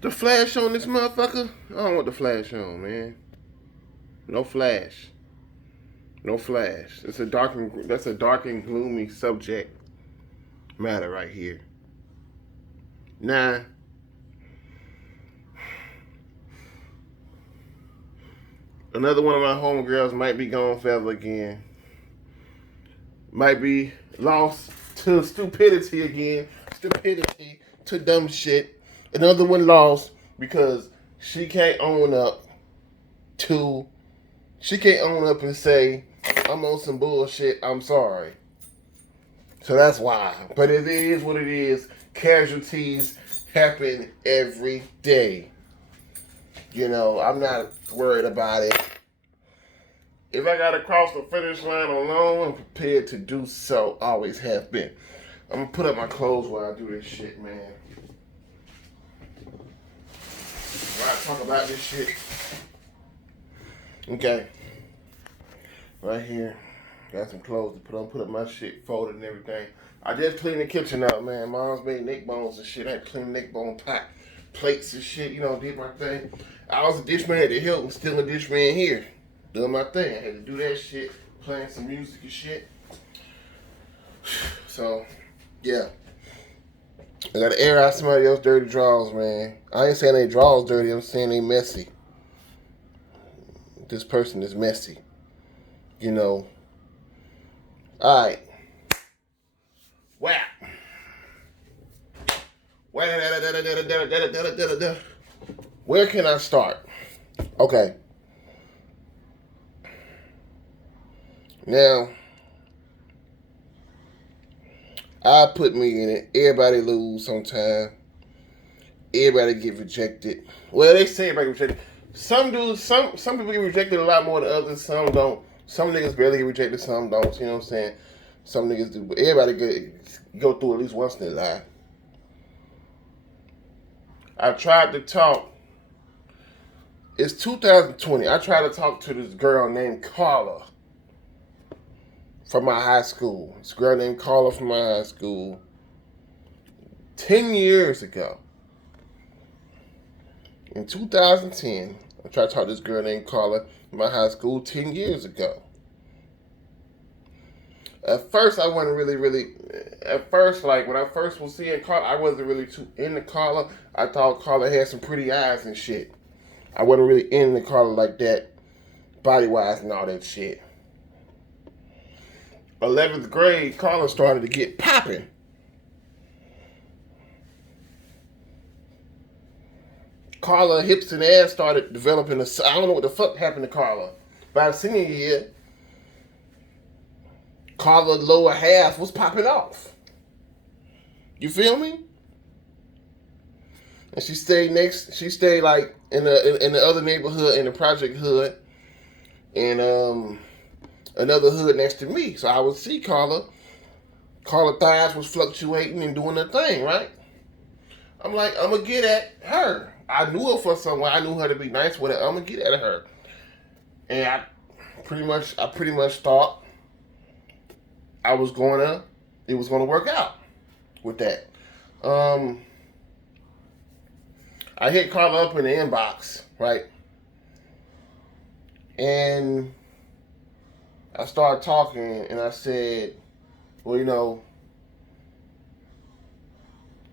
The flash on this motherfucker? I don't want the flash on, man. No flash. No flash. That's a dark and gloomy subject matter right here. Now, another one of my homegirls might be gone forever again. Might be lost to stupidity again. Stupidity to dumb shit. Another one lost because she can't own up to she can't own up and say, I'm on some bullshit, I'm sorry. So that's why. But it is what it is. Casualties happen every day. You know, I'm not worried about it. If I gotta cross the finish line alone, I'm prepared to do so. Always have been. I'm gonna put up my clothes while I do this shit, man. While I talk about this shit. Okay. Right here. Got some clothes to put on. Put up my shit, folded and everything. I just cleaned the kitchen out, man. Mom's made neck bones and shit. I had clean neck bone pot, plates and shit. You know, did my thing. I was a dishman at the Hilton, still a dishman here. Doing my thing. I had to do that shit, playing some music and shit. So, yeah. I gotta air out somebody else's dirty drawers, man. I ain't saying they drawers dirty, I'm saying they messy. This person is messy. You know. Alright. Wow. Where can I start? Okay. Now, I put me in it. Everybody lose sometime. Everybody get rejected. Well, they say everybody get rejected. Some people get rejected a lot more than others. Some don't. Some niggas barely get rejected. Some don't. You know what I'm saying? Some niggas do. But everybody go through at least once in their life. I tried to talk. It's 2020. I tried to talk to this girl named Carla from my high school. This girl named Carla from my high school 10 years ago. In 2010, I tried to talk to this girl named Carla from my high school 10 years ago. At first, I wasn't really. At first, like when I first was seeing Carla, I wasn't really too into Carla. I thought Carla had some pretty eyes and shit. I wasn't really into Carla like that, body wise and all that shit. 11th grade, Carla started to get popping. Carla hips and ass started developing. I don't know what the fuck happened to Carla. By the senior year, Carla lower half was popping off. You feel me? And she stayed like in the other neighborhood, in the project hood, and another hood next to me. So I would see Carla. Carla thighs was fluctuating and doing her thing, right? I'm like, I'm gonna get at her. I knew her for somewhere. I knew her to be nice with her. I'm gonna get at her. And I pretty much thought it was gonna work out with that. I hit Carla up in the inbox, right? And I started talking and I said, well, you know,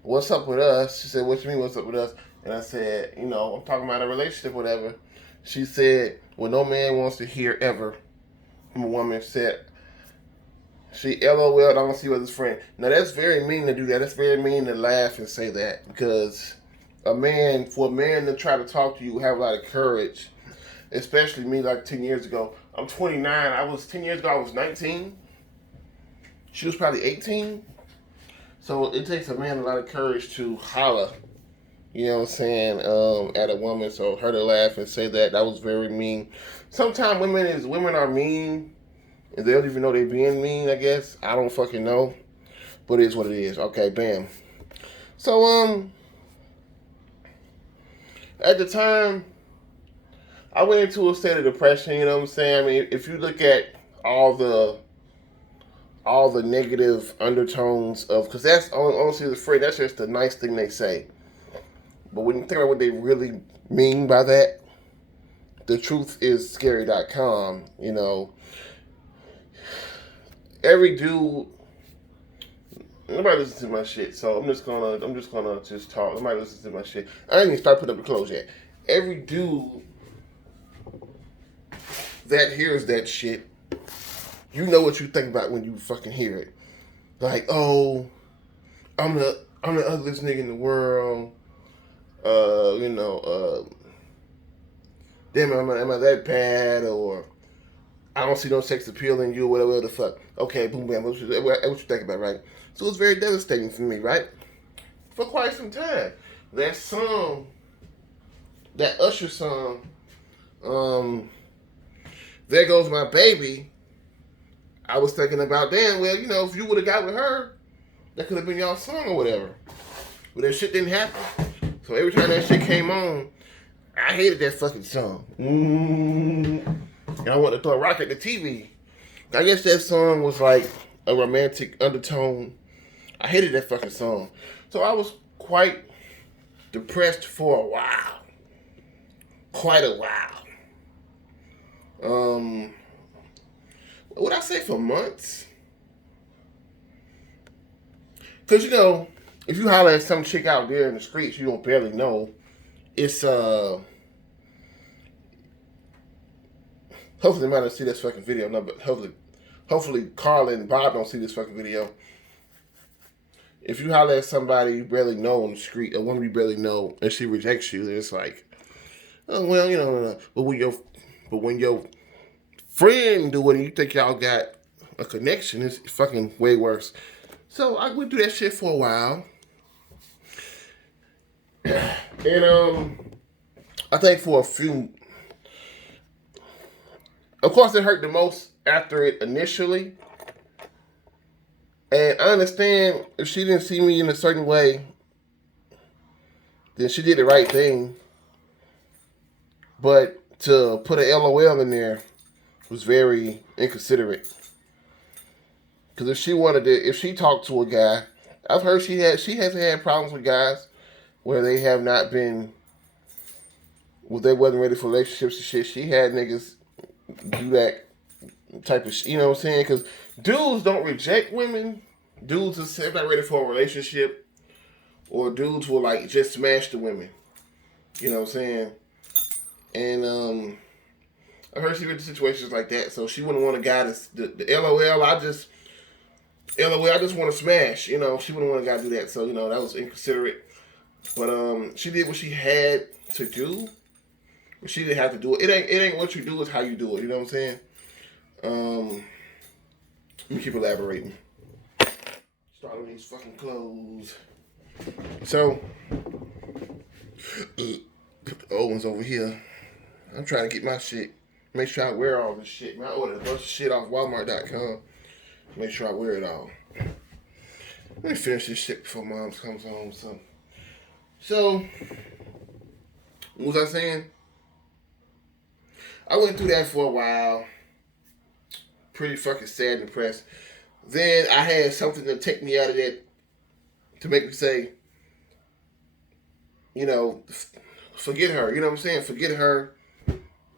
what's up with us? She said, what you mean, what's up with us? And I said, you know, I'm talking about a relationship, whatever. She said, well, no man wants to hear ever from a woman. Said, she LOL, I don't see you as his friend. Now, that's very mean to do that. That's very mean to laugh and say that. Because for a man to try to talk to you, have a lot of courage. Especially me, like 10 years ago. I'm 29. 10 years ago, I was 19. She was probably 18. So it takes a man a lot of courage to holler, you know what I'm saying, at a woman. So her to laugh and say that was very mean. Sometimes women are mean and they don't even know they're being mean, I guess. I don't fucking know. But it is what it is. Okay, bam. So, at the time, I went into a state of depression, you know what I'm saying? I mean, if you look at all the negative undertones of, because that's honestly the phrase, that's just the nice thing they say. But when you think about what they really mean by that, the truth is scary.com. Every dude. Nobody listens to my shit, so I'm just gonna just talk. Nobody listens to my shit. I ain't even start putting up the clothes yet. Every dude that hears that shit, you know what you think about when you fucking hear it. Like, oh, I'm the ugliest nigga in the world. Damn, am I that bad? Or I don't see no sex appeal in you, whatever the fuck. Okay, boom, bam, what you think about, right? So it's very devastating for me, right? For quite some time. That song, that Usher song, There Goes My Baby, I was thinking about, damn, well, if you would have got with her, that could have been y'all's song or whatever. But that shit didn't happen. So every time that shit came on, I hated that fucking song. And I wanted to throw a rock at the TV. I guess that song was like a romantic undertone. I hated that fucking song. So I was quite depressed for a while. Quite a while. What would I say, for months? Because, if you holler at some chick out there in the streets you don't barely know, it's, hopefully they might not see this fucking video. No, but hopefully Carla and Bob don't see this fucking video. If you holler at somebody you barely know on the street, a woman you barely know, and she rejects you, then it's like, oh, well, but when your friend do it and you think y'all got a connection, it's fucking way worse. So I went through that shit for a while. And I think for a few, of course it hurt the most after it initially. And I understand if she didn't see me in a certain way, then she did the right thing. But to put an LOL in there was very inconsiderate. Because if she talked to a guy, I've heard she has had problems with guys where they have not been, they wasn't ready for relationships and shit. She had niggas do that type of shit, you know what I'm saying? Because dudes don't reject women. Dudes are not ready for a relationship. Or dudes will like just smash the women. You know what I'm saying? And I heard she been in situations like that, so she wouldn't want a guy the LOL, I just want to smash, she wouldn't want a guy to do that, so, that was inconsiderate. But she did what she had to do. But she didn't have to do it. It ain't what you do, it's how you do it, you know what I'm saying? Let me keep elaborating. Start with these fucking clothes. So, the old one's over here. I'm trying to get my shit. Make sure I wear all this shit. I ordered a bunch of shit off Walmart.com. Make sure I wear it all. Let me finish this shit before Mom comes home. So, what was I saying? I went through that for a while. Pretty fucking sad and depressed. Then I had something to take me out of that, to make me say, forget her. You know what I'm saying? Forget her.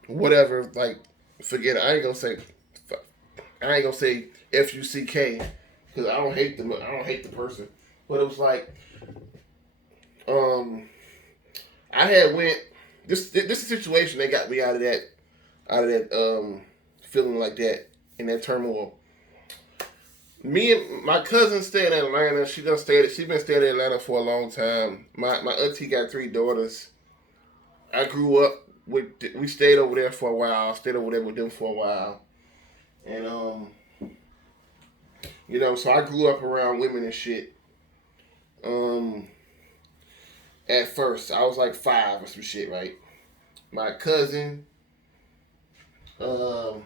Whatever. Like, forget her. I ain't gonna say FUCK, because I don't hate the person. But it was like, I had went. This is a situation that got me out of that feeling like that, in that turmoil. Me and my cousin stay in Atlanta. She been staying in Atlanta for a long time. My auntie got 3 daughters. I grew up we stayed over there for a while. I stayed over there with them for a while. And so I grew up around women and shit. At first, I was like 5 or some shit, right? My cousin, my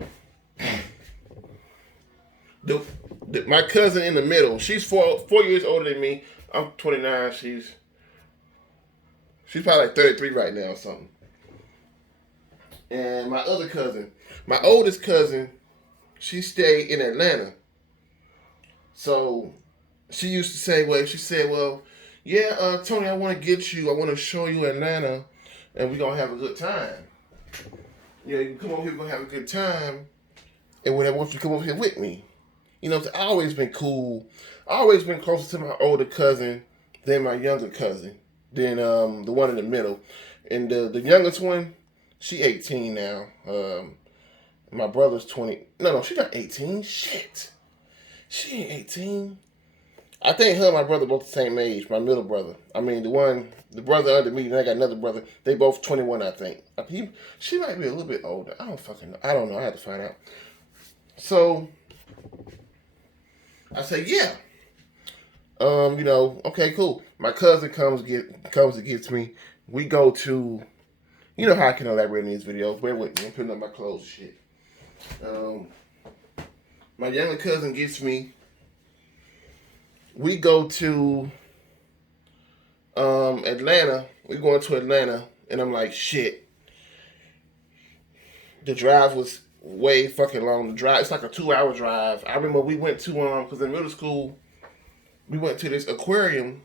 cousin in the middle, she's 4 years older than me. I'm 29. She's probably like 33 right now or something. And my other cousin, my oldest cousin, she stayed in Atlanta. So she used to say, well, Yeah, Tony, I want to get you. I want to show you Atlanta, and we're gonna have a good time. Yeah, you come over here, we're gonna have a good time, and when I want you to come over here with me. You know, I've always been cool. I always been closer to my older cousin than my younger cousin, than the one in the middle, and the youngest one, she 18 now. My brother's 20. No, she's not 18. Shit, she ain't 18. I think her and my brother both the same age. My middle brother. I mean, the brother under me. Then I got another brother. They both 21, I think. She might be a little bit older. I don't fucking know. I don't know. I had to find out. So I say, yeah. Okay, cool. My cousin comes and gets me. We go to, you know how I can elaborate in these videos. Bear with me. I'm putting up my clothes and shit. My younger cousin gets me. We go to Atlanta. We going to Atlanta, and I'm like, shit. The drive was way fucking long. The drive, it's like a 2-hour drive. I remember we went to because in middle school we went to this aquarium.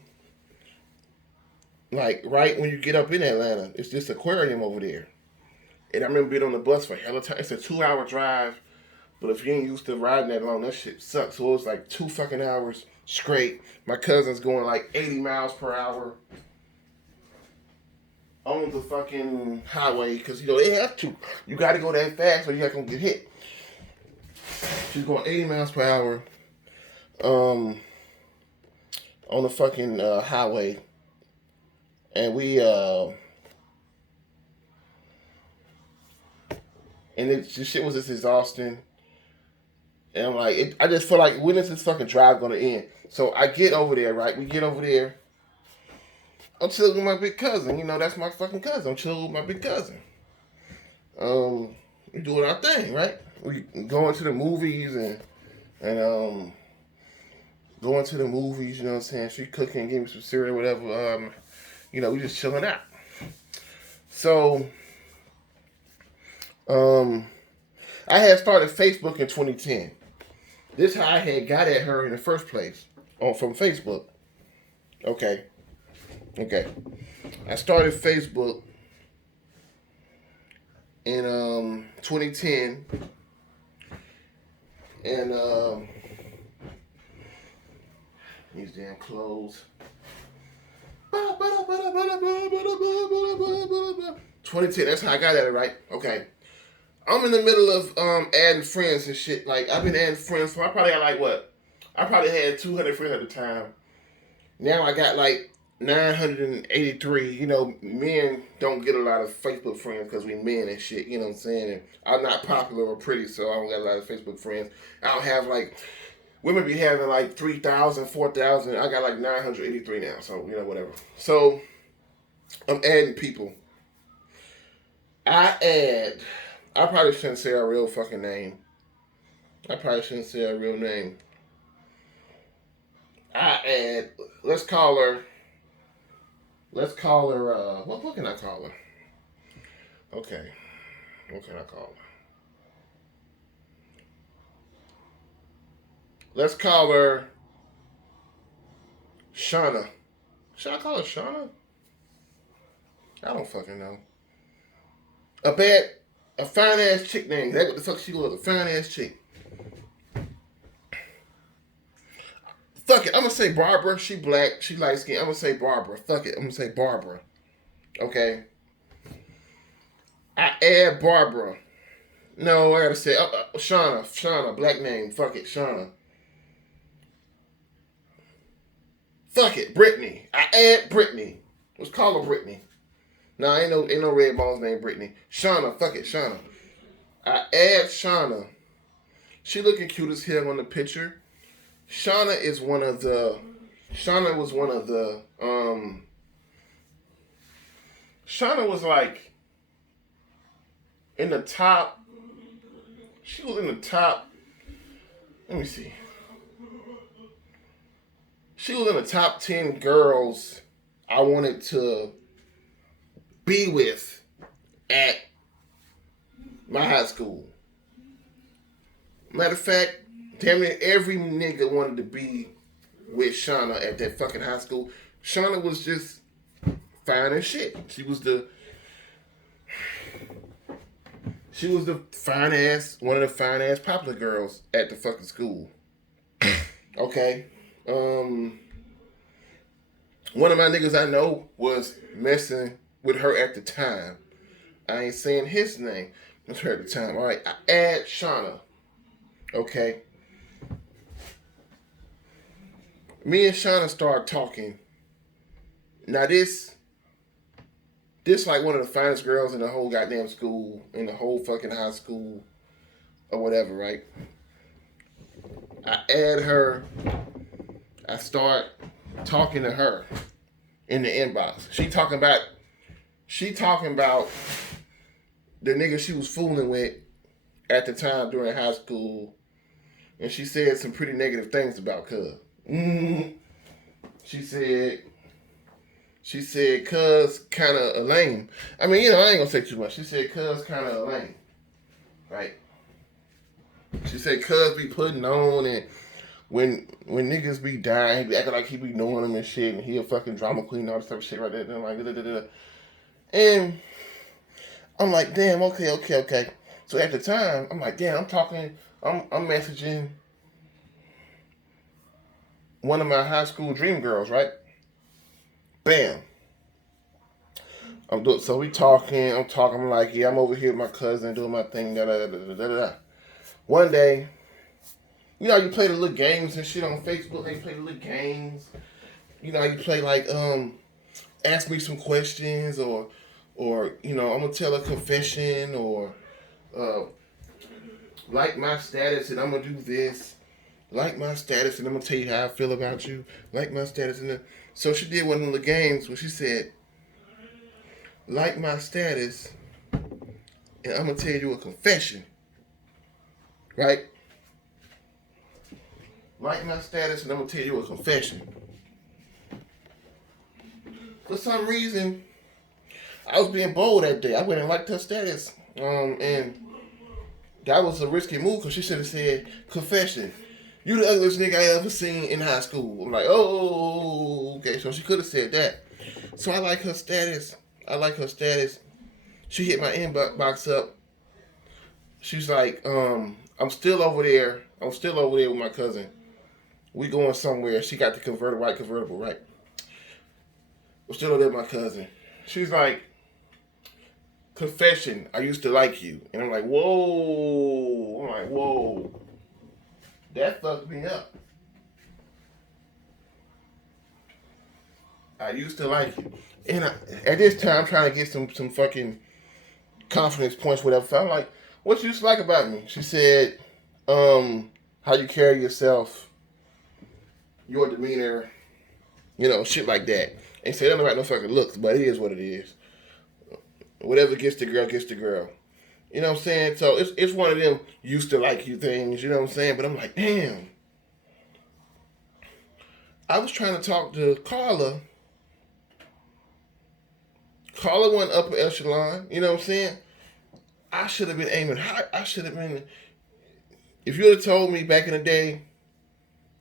Like right when you get up in Atlanta, it's this aquarium over there. And I remember being on the bus for hella time. It's a 2-hour drive, but if you ain't used to riding that long, that shit sucks. So it was like 2 fucking hours straight. My cousin's going like 80 miles per hour on the fucking highway because they have to. You got to go that fast or you're not gonna get hit. She's going 80 miles per hour on the fucking highway, and we and the shit was just exhausting. And I'm like, I just feel like when is this fucking drive gonna end? So I get over there, right? We get over there. I'm chilling with my big cousin. You know, that's my fucking cousin. I'm chilling with my big cousin. We doing our thing, right? We going to the movies and going to the movies. You know what I'm saying? She cooking, give me some cereal, whatever. We just chilling out. So, I had started Facebook in 2010. This how I had got at her in the first place from Facebook. Okay. I started Facebook in 2010, and these damn clothes. 2010. That's how I got at it, right? Okay. I'm in the middle of adding friends and shit. Like I've been adding friends for I probably got like what? I probably had 200 friends at the time. Now I got like 983. You know, men don't get a lot of Facebook friends because we men and shit. You know what I'm saying? And I'm not popular or pretty, so I don't got a lot of Facebook friends. I don't have like women be having like 3,000, 4,000. I got like 983 now. So whatever. So I'm adding people. I probably shouldn't say her real fucking name. I probably shouldn't say her real name. Let's call her, what can I call her? Okay, what can I call her? Let's call her Shauna. Should I call her Shauna? I don't fucking know. A fine ass chick name. That's what the fuck she was, a fine ass chick. Fuck it, I'm gonna say Barbara. She black, she light skinned. I'm gonna say Barbara. Fuck it, I'm gonna say Barbara. Okay. I add Barbara. No, I gotta say Shauna, black name. Fuck it, Shauna. Fuck it, Brittany. I add Brittany. Let's call her Brittany. Nah, ain't no red bones named Brittany. Shauna, fuck it, Shauna. I add Shauna. She looking cute as hell on the picture. Shauna was like in the top. She was in the top. Let me see. She was in the top 10 girls I wanted to be with at my high school. Matter of fact, damn near every nigga wanted to be with Shauna at that fucking high school. Shauna was just fine as shit. She was the fine ass, one of the fine ass popular girls at the fucking school. Okay. One of my niggas I know was messing with her at the time. I ain't saying his name. That's her at the time. All right. I add Shauna. Okay. Me and Shauna start talking. Now this like one of the finest girls in the whole goddamn school, in the whole fucking high school, or whatever, right? I add her. I start talking to her in the inbox. She talking about the nigga she was fooling with at the time during high school, and she said some pretty negative things about Cuz. Mm-hmm. She said Cuz kind of a lame. I mean, I ain't gonna say too much. She said Cuz kind of a lame, right? She said Cuz be putting on, and when niggas be dying, he be acting like he be knowing them and shit, and he a fucking drama queen and all this type of shit right there. And I'm like, da, da, da, da. And I'm like, damn, okay. So at the time, I'm like, damn, I'm messaging one of my high school dream girls, right? Bam. So we talking. I'm like, yeah, I'm over here with my cousin doing my thing. Da da da da da da. One day, you play the little games and shit on Facebook. They play the little games. You play like ask me some questions, or I'm gonna tell a confession, or like my status and I'm gonna do this. Like my status and I'm gonna tell you how I feel about you. Like my status so she did one of the games where she said, like my status and I'm gonna tell you a confession. Right? Like my status and I'm gonna tell you a confession. For some reason, I was being bold that day. I went and liked her status. And that was a risky move because she should have said, confession. You the ugliest nigga I ever seen in high school. I'm like, oh, okay. So she could have said that. So I like her status. She hit my inbox up. She's like, I'm still over there with my cousin. We going somewhere. She got the white convertible, right? I'm still over there with my cousin. She's like, confession, I used to like you. And I'm like, whoa. That fucked me up. I used to like you. And at this time, I'm trying to get some fucking confidence points, whatever. So I'm like, what you used to like about me? She said, how you carry yourself, your demeanor, shit like that. And say, I don't know about no fucking looks, but it is what it is. Whatever gets the girl, gets the girl. You know what I'm saying? So it's one of them used to like you things, you know what I'm saying? But I'm like, damn. I was trying to talk to Carla. Carla went upper echelon, you know what I'm saying? I should have been aiming high. If you would have told me back in the day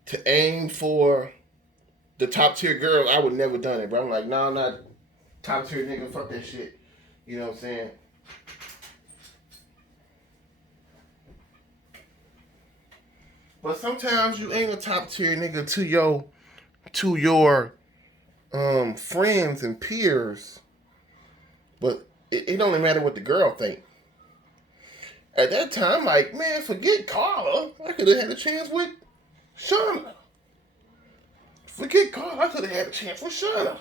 to aim for the top tier girl, I would never done it. But I'm like, nah, I'm not top tier nigga, fuck that shit. You know what I'm saying? But sometimes you ain't a top tier nigga to your friends and peers. But it don't matter what the girl think. At that time, like, man, forget Carla. I could have had a chance with Shauna. Forget Carla. I could have had a chance with Shauna.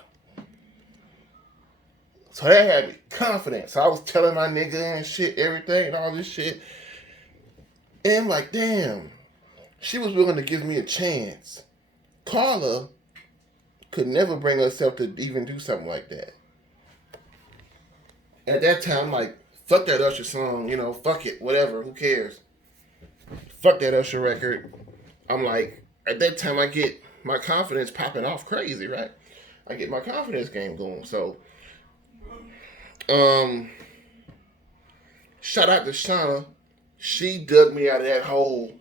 So that had me confident. So I was telling my nigga and shit, everything and all this shit. And I'm like, damn. She was willing to give me a chance. Carla could never bring herself to even do something like that. At that time, like, fuck that Usher song, fuck it, whatever, who cares? Fuck that Usher record. I'm like, at that time, I get my confidence popping off crazy, right? I get my confidence game going. So, shout out to Shauna. She dug me out of that hole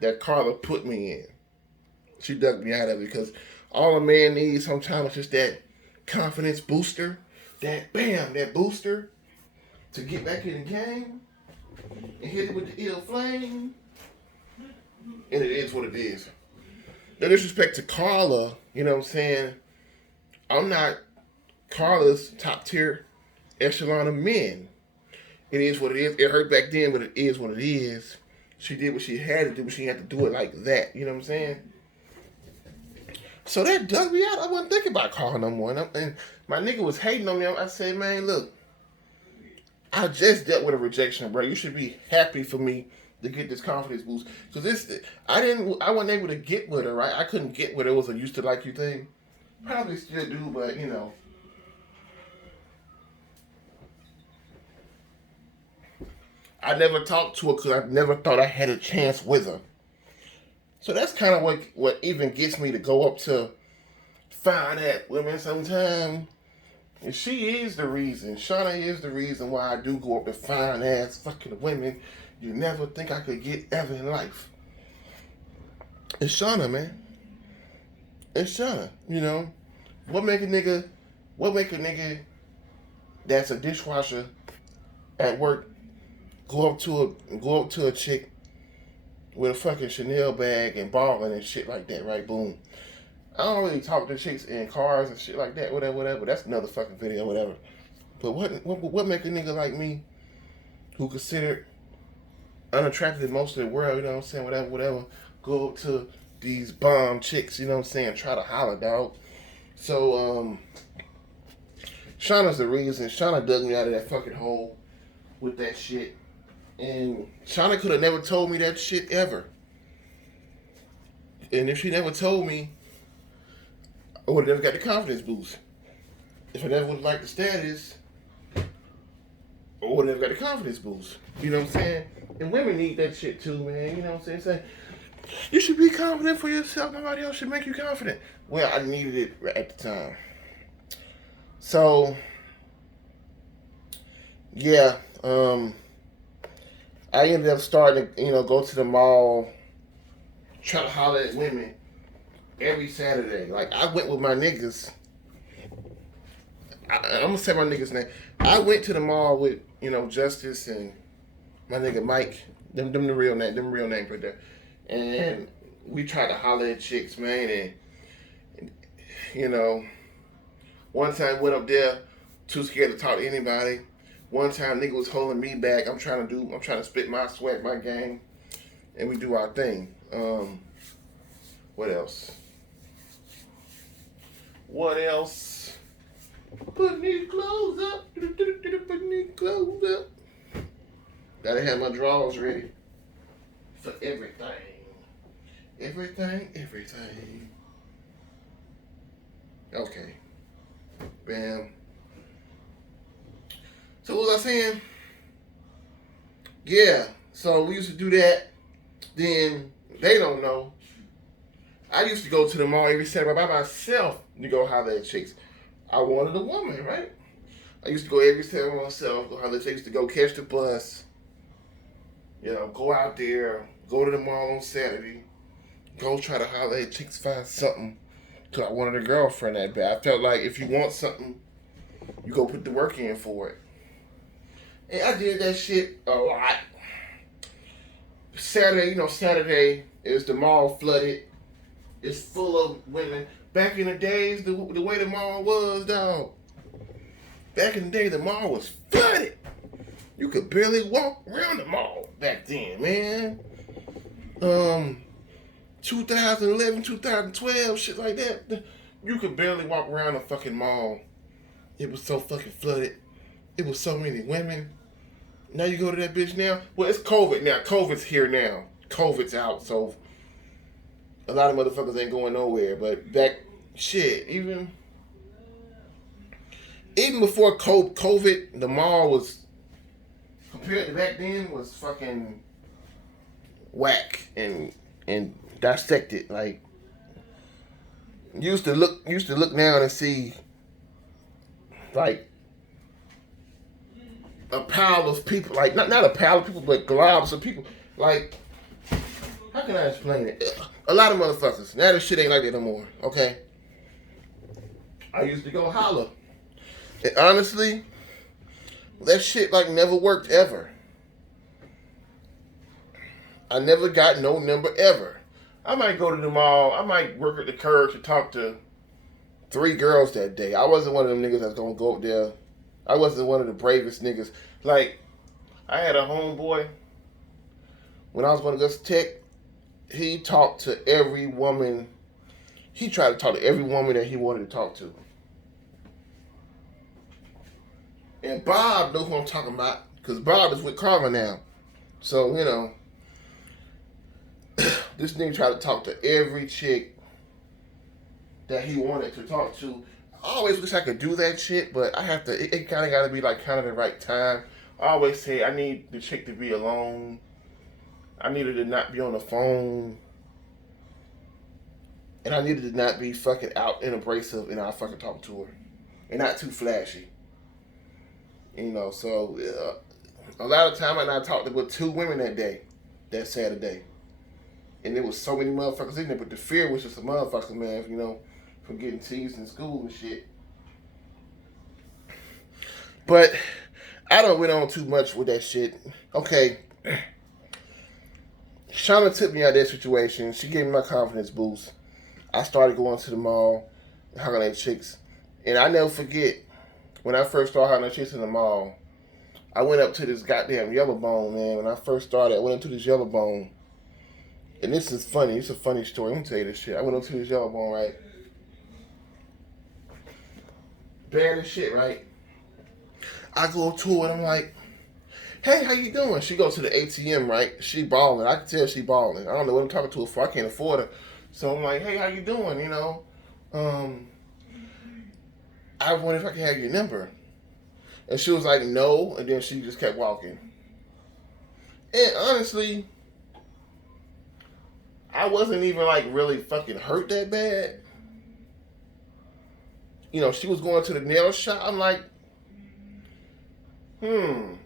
that Carla put me in. She dug me out of it because All a man needs sometimes is just that confidence booster, that bam, that booster to get back in the game and hit it with the ill flame. And it is what it is. No disrespect to Carla, you know what I'm saying? I'm not Carla's top tier echelon of men. It is what it is. It hurt back then, but it is what it is. She did what she had to do, but she had to do it like that. You know what I'm saying? So that dug me out. I wasn't thinking about Carla no more. And my nigga was hating on me. I said, man, look, I just dealt with a rejection, bro. You should be happy for me to get this confidence boost. Because I wasn't able to get with her, right? I couldn't get with her. It was a used to like you thing. Probably still do, but you know. I never talked to her because I never thought I had a chance with her. So that's kind of what even gets me to go up to fine ass women sometimes. And she is the reason. Shauna is the reason why I do go up to fine ass fucking women you never think I could get ever in life. It's Shauna, man. It's Shauna, you know. What make a nigga that's a dishwasher at work go up to a chick with a fucking Chanel bag and balling and shit like that, right? Boom. I don't really talk to chicks in cars and shit like that, whatever. That's another fucking video, whatever. But what make a nigga like me, who considered unattractive in most of the world, you know what I'm saying, whatever, go up to these bomb chicks, you know what I'm saying, try to holler, dog. So, Shauna's the reason. Shauna dug me out of that fucking hole with that shit. And Shauna could have never told me that shit ever. And if she never told me, I would have never got the confidence boost. If I never would have liked the status, I would have never got the confidence boost. You know what I'm saying? And women need that shit too, man. You know what I'm saying? You should be confident for yourself. Nobody else should make you confident. Well, I needed it at the time. So, yeah, I ended up starting to, go to the mall, try to holler at women every Saturday. Like, I went with my niggas. I'm gonna say my niggas' name. I went to the mall with, Justice and my nigga Mike. Them the real name. Them real names right there. And we tried to holler at chicks, man. And one time went up there, too scared to talk to anybody. One time nigga was holding me back. I'm trying to spit my sweat, my game, and we do our thing. What else? Put these clothes up. Put these clothes up. Gotta have my drawers ready for everything. Everything. Okay. Bam. So what was I saying? Yeah. So we used to do that. Then they don't know. I used to go to the mall every Saturday by myself to go holler at chicks. I wanted a woman, right? I used to go every Saturday by myself, go holler at chicks. I used to go catch the bus. Go out there, go to the mall on Saturday, go try to holler at chicks, find something. Because I wanted a girlfriend that bad. I felt like if you want something, you go put the work in for it. And I did that shit a lot. Saturday is the mall flooded. It's full of women. Back in the days, the way the mall was, dog. Back in the day, the mall was flooded. You could barely walk around the mall back then, man. 2011, 2012, shit like that. You could barely walk around the fucking mall. It was so fucking flooded. It was so many women. Now you go to that bitch now. Well, it's COVID now. COVID's here now. COVID's out, so a lot of motherfuckers ain't going nowhere. But back, shit, even before COVID, the mall was, compared to back then, was fucking whack and dissected. Like, used to look down and see like a pile of people, like not a pile of people, but globs of people. Like, how can I explain it? A lot of motherfuckers. Now this shit ain't like that no more. Okay, I used to go holler. And honestly, that shit like never worked ever. I never got no number ever. I might go to the mall. I might work at the curb to talk to 3 girls that day. I wasn't one of them niggas that's gonna go up there. I wasn't one of the bravest niggas. Like, I had a homeboy when I was going to go to tech. He talked to every woman. He tried to talk to every woman that he wanted to talk to. And Bob knows who I'm talking about because Bob is with Carla now. So, you know, this nigga tried to talk to every chick that he wanted to talk to. I always wish I could do that shit, but I have to, it kind of got to be like kind of the right time. I always say I need the chick to be alone. I needed to not be on the phone. And I needed to not be fucking out and abrasive and I fucking talk to her. And not too flashy. You know, so a lot of time I talked with 2 women that day, that Saturday. And there was so many motherfuckers in there, but the fear was just a motherfucker, man, you know, from getting teased in school and shit. But I don't went on too much with that shit. Okay. Shauna took me out of that situation. She gave me my confidence boost. I started going to the mall, hugging at chicks. And I never forget, when I first started hugging at chicks in the mall, I went up to this goddamn Yellow Bone, man. When I first started, I went up to this Yellow Bone. And this is funny. It's a funny story. I'm going to tell you this shit. I went up to this Yellow Bone, right? Bad as shit, right? I go to it, I'm like, hey, how you doing? She goes to the ATM, right? She balling. I can tell she balling. I don't know what I'm talking to her for. I can't afford her. So I'm like, hey, how you doing? You know, I wonder if I can have your number. And she was like, no. And then she just kept walking. And honestly, I wasn't even like really fucking hurt that bad. You know, she was going to the nail shop. I'm like, damn,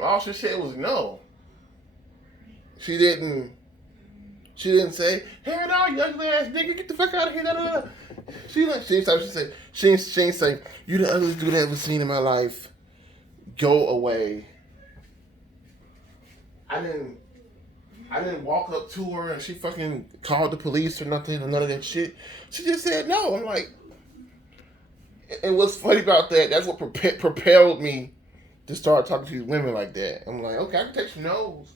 all she said was no. She didn't say, hey, no, you ugly ass nigga, get the fuck out of here. Da, da, da. She ain't say, you the ugliest dude I ever seen in my life. Go away. I didn't walk up to her and she fucking called the police or nothing or none of that shit. She just said no. I'm like, and what's funny about that, that's what propelled me to start talking to these women like that. I'm like, okay, I can take some no's.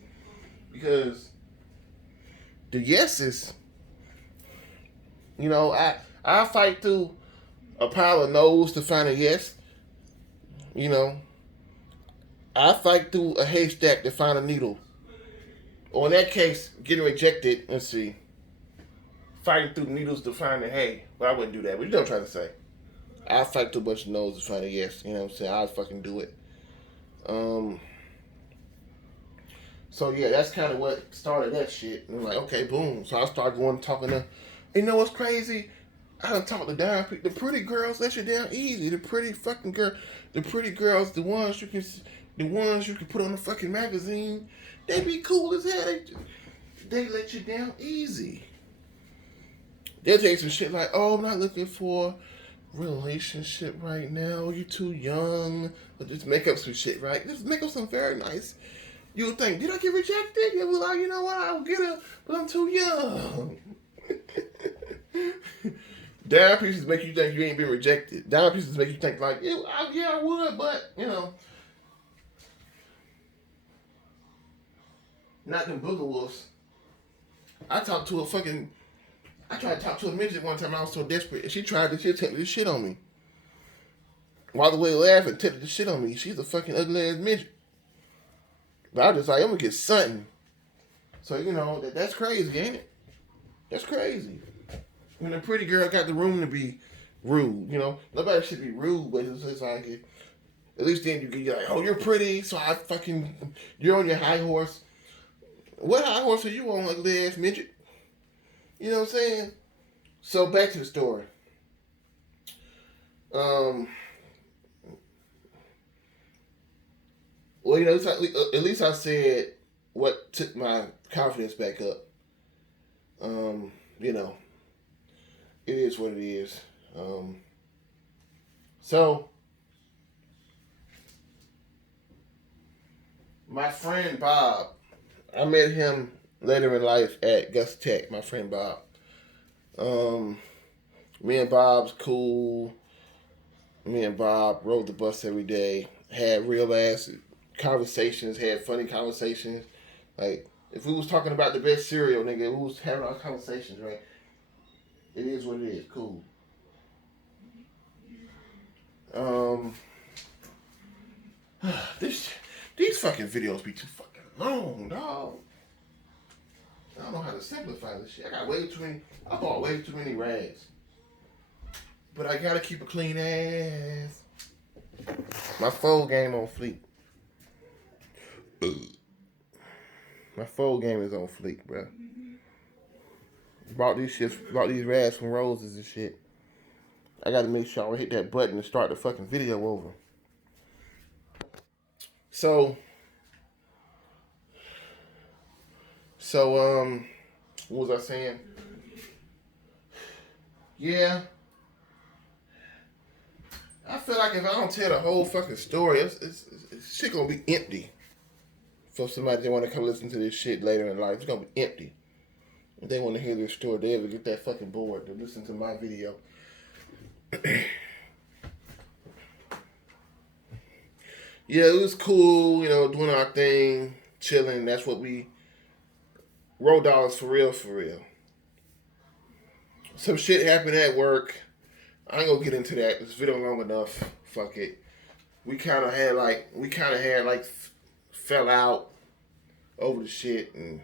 Because the yeses, you know, I fight through a pile of no's to find a yes. You know, I fight through a haystack to find a needle. Or in that case, getting rejected, let's see, fighting through needles to find a hay. But I wouldn't do that. But you know what I'm trying to say. I fight through a bunch of no's to find a yes. You know what I'm saying? I'll fucking do it. So yeah, that's kind of what started that shit. And I'm like, okay, boom. So I started going talking to, you know what's crazy? I done talked to down people. The pretty girls let you down easy. The pretty fucking the pretty girls, the ones you can put on the fucking magazine, they be cool as hell. They let you down easy. They'll take some shit like, oh, I'm not looking for relationship right now. You're too young. But just make up some shit, right? Just make up something very nice. You would think, did I get rejected? You would be like, you know what? I'll get her, but I'm too young. Down pieces make you think you ain't been rejected. Down pieces make you think like, yeah, I would, but, you know. Not them booger wolves. I tried to talk to a midget one time. I was so desperate. And she tried to take this shit on me. While the way laughing, take the shit on me. She's a fucking ugly ass midget. But I was just like, I'm gonna get something. So, you know, that's crazy, ain't it? That's crazy. When a pretty girl got the room to be rude, you know. Nobody should be rude, but it's like, at least then you get like, oh, you're pretty, so you're on your high horse. What high horse are you on, ugly ass midget? You know what I'm saying? So back to the story. Well, you know, at least I said what took my confidence back up. You know, it is what it is. So, my friend Bob, I met him later in life at Gus Tech. My friend Bob. Um, Me and Bob's cool. Me and Bob rode the bus every day. Had real ass conversations. Had funny conversations. Like if we was talking about the best cereal, nigga, we was having our conversations, right? It is what it is. Cool. Um, this these fucking videos be too fucking long, dog. I don't know how to simplify this shit. I got way too many. I bought way too many rags, but I gotta keep a clean ass. My fold game on fleek. My fold game is on fleek, bro. Bought these rags from Roses and shit. I gotta make sure I hit that button to start the fucking video over. So, so, what was I saying? Yeah, I feel like if I don't tell the whole fucking story, it's shit gonna be empty. For somebody that want to come listen to this shit later in life, it's gonna be empty. If they want to hear this story, they ever get that fucking bored to listen to my video. Yeah, it was cool, you know, doing our thing, chilling. That's what we roll dollars for real, for real. Some shit happened at work. I ain't gonna get into that. This video long enough. Fuck it. We kind of had like fell out over the shit, and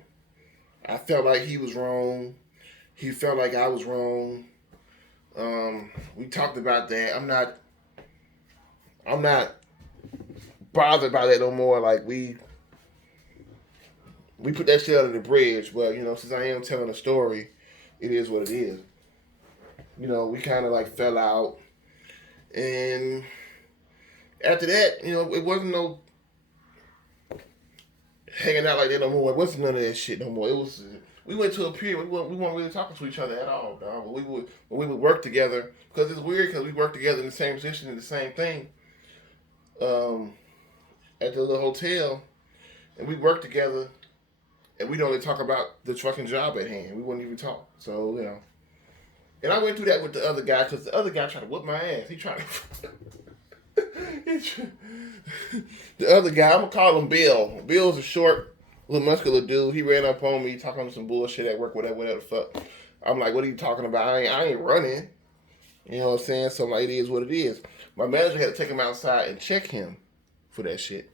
I felt like he was wrong. He felt like I was wrong. We talked about that. I'm not bothered by that no more. Like we put that shit under the bridge. But you know, since I am telling a story, it is what it is. You know, we kind of like fell out, and after that, you know, it wasn't no hanging out like that no more. It wasn't none of that shit no more. It was we went to a period we weren't really talking to each other at all, dog. But we would work together because it's weird because we worked together in the same position in the same thing. Um, at the little hotel, and we worked together, and we'd only talk about the fucking job at hand. We wouldn't even talk. So you know, and I went through that with the other guy because the other guy tried to whoop my ass. He tried to. The other guy, I'm gonna call him Bill. Bill's a short, little muscular dude. He ran up on me talking some bullshit at work, whatever the fuck. I'm like, what are you talking about? I ain't running. You know what I'm saying? So like, it is what it is. My manager had to take him outside and check him for that shit.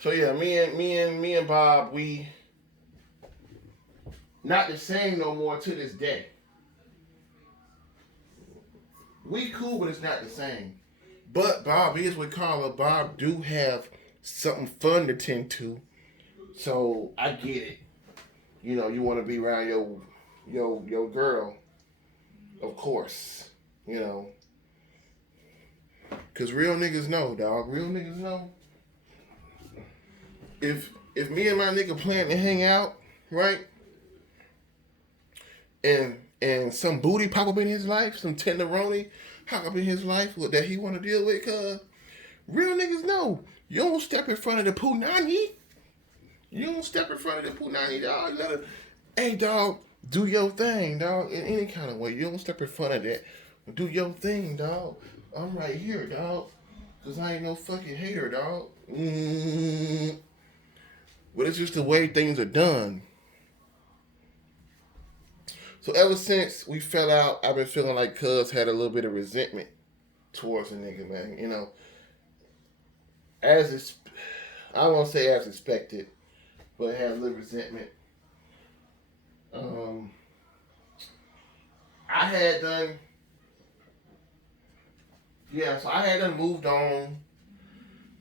So yeah, me and Bob, we not the same no more to this day. We cool, but it's not the same. But Bob is with Carla. Bob do have something fun to tend to. So I get it. You know, you want to be around your girl, of course. You know, cause real niggas know, dog. Real niggas know. If me and my nigga plan to hang out, right, and some booty pop up in his life, some tenderoni pop up in his life that he want to deal with, cause real niggas know you don't step in front of the punani. You don't step in front of the punani, dog. You gotta, hey, dog, do your thing, dog, in any kind of way. You don't step in front of that. Do your thing, dog. I'm right here, dog, cause I ain't no fucking hater, dog. But it's just the way things are done. So ever since we fell out, I've been feeling like Cuz had a little bit of resentment towards the nigga, man. You know, as it's, I won't say as expected, but had a little resentment. Um, I had done, yeah, so I had done moved on.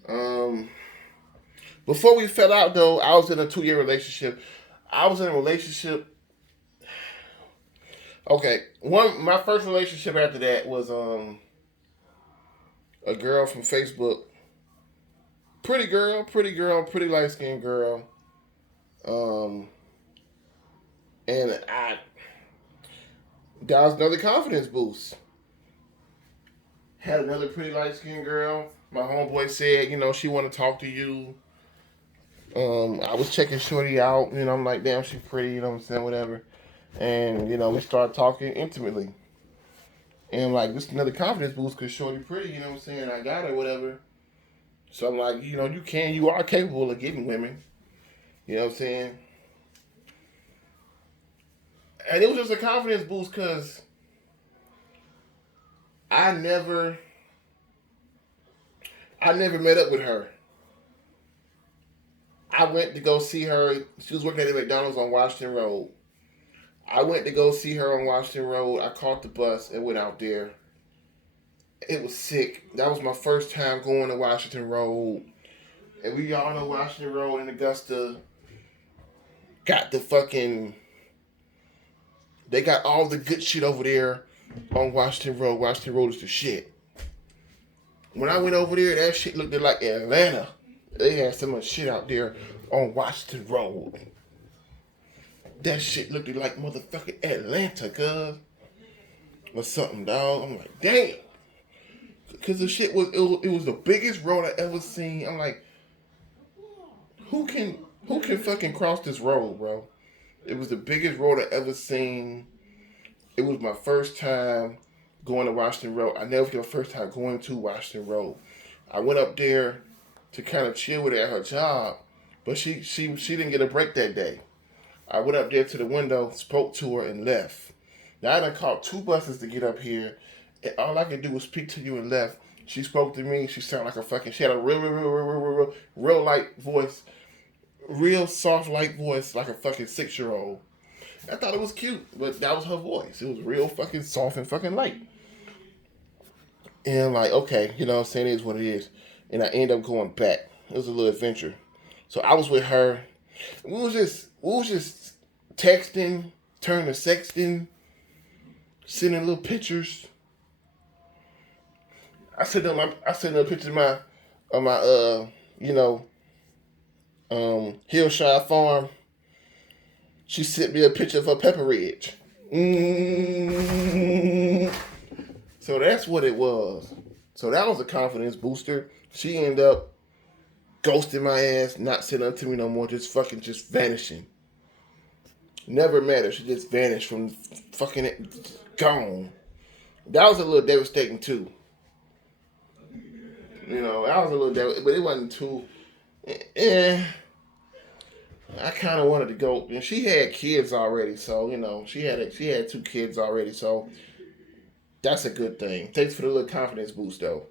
Um, Before we fell out, though, I was in a 2-year relationship. I was in a relationship. Okay, my first relationship after that was a girl from Facebook. Pretty girl, pretty light skinned girl. Um, and I that was another confidence boost. Had another pretty light skinned girl. My homeboy said, she want to talk to you. I was checking Shorty out. I'm like, damn, she's pretty. What I'm saying, whatever. And we started talking intimately. And like, this is another confidence boost because Shorty pretty. What I'm saying, I got her, whatever. So I'm like, you are capable of getting women. You know what I'm saying? And it was just a confidence boost because I never met up with her. I went to go see her. She was working at the McDonald's on Washington Road. I went to go see her on Washington Road. I caught the bus and went out there. It was sick. That was my first time going to Washington Road. And we all know Washington Road in Augusta got the fucking... They got all the good shit over there on Washington Road. Washington Road is the shit. When I went over there, that shit looked like Atlanta. They had so much shit out there on Washington Road. That shit looked like motherfucking Atlanta, cuz. Or something, dog. I'm like, damn. Cause the shit was, it was the biggest road I ever seen. I'm like, who can fucking cross this road, bro? It was the biggest road I ever seen. It was my first time going to Washington Road. I never forget my first time going to Washington Road. I went up there to kind of chill with her at her job, but she didn't get a break that day. I went up there to the window, spoke to her, and left. Now I done caught 2 buses to get up here, and all I could do was speak to you and left. She spoke to me. She sounded like a fucking... She had a real light voice, real soft light voice, like a fucking 6-year-old. I thought it was cute, but that was her voice. It was real fucking soft and fucking light. And I'm like, okay, what I'm saying, it is what it is. And I ended up going back. It was a little adventure. So I was with her. We was just texting, turning to sexting, sending little pictures. I sent her a picture of my Hillshire farm. She sent me a picture of her pepper ridge. So that's what it was. So that was a confidence booster. She ended up ghosting my ass, not sitting up to me no more, just vanishing. Never met her. She just vanished from fucking gone. That was a little devastating too. That was a little devastating, but it wasn't too. I kind of wanted to go, and she had kids already, so she had 2 kids already, so that's a good thing. Thanks for the little confidence boost, though.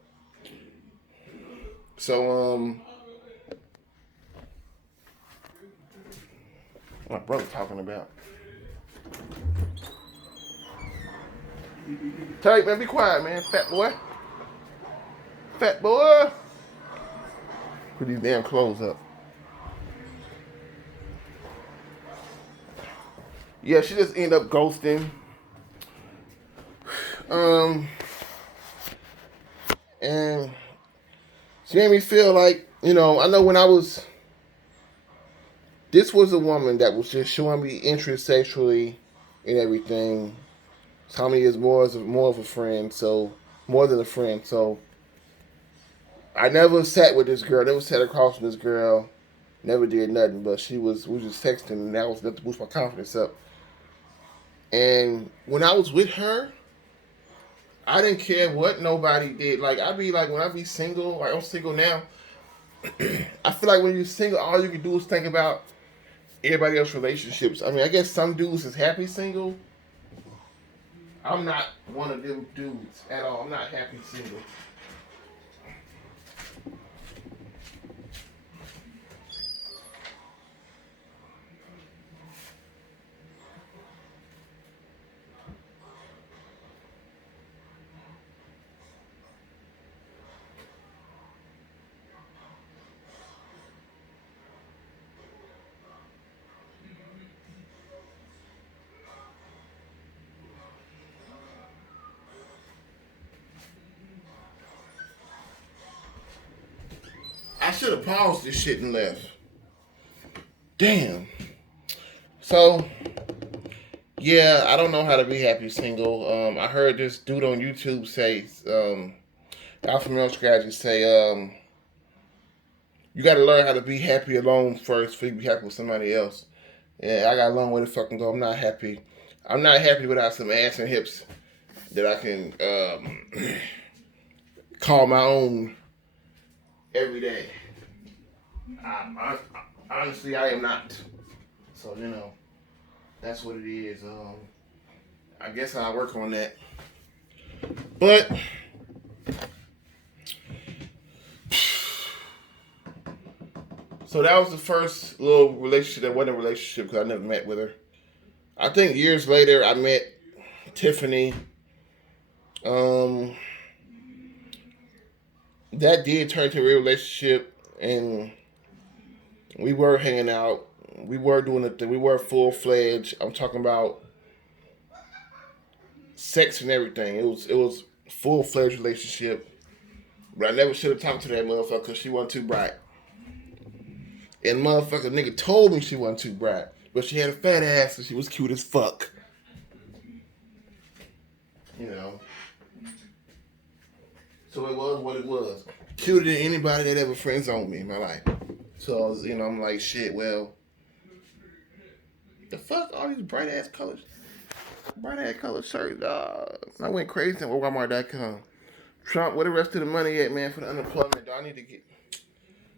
So what my brother talking about? Tell man, be quiet, man, fat boy. Fat boy. Put these damn clothes up. Yeah, she just ended up ghosting. And she made me feel like, I know when this was a woman that was just showing me interest sexually and everything. Tommy is more of a friend, so more than a friend. So I never sat with this girl, never sat across from this girl, never did nothing. But we was just texting, and that was enough to boost my confidence up. And when I was with her, I didn't care what nobody did. Like, I'd be like, when I be single, like I'm single now, I feel like when you're single, all you can do is think about everybody else's relationships. I mean, I guess some dudes is happy single. I'm not one of them dudes at all. I'm not happy single. I should have paused this shit and left. Damn. So, yeah, I don't know how to be happy single. I heard this dude on YouTube say Alpha male strategy say, you got to learn how to be happy alone first before you be happy with somebody else. Yeah, I got a long way to fucking go. I'm not happy. I'm not happy without some ass and hips that I can call my own every day. Honestly, I am not. So, that's what it is. I guess I'll work on that. But so that was the first little relationship that wasn't a relationship because I never met with her. I think years later I met Tiffany. Um, that did turn to a real relationship, and we were hanging out. We were doing it. We were full fledged. I'm talking about sex and everything. It was full fledged relationship. But I never should have talked to that motherfucker because she wasn't too bright. And motherfucker nigga told me she wasn't too bright. But she had a fat ass and she was cute as fuck. You know. So it was what it was. Cuter than anybody that ever friend zoned me in my life. So I was, I'm like, shit, well, the fuck all these bright ass colors shirts. I went crazy on Walmart.com. Trump, where the rest of the money at, man, for the unemployment? Do I need to get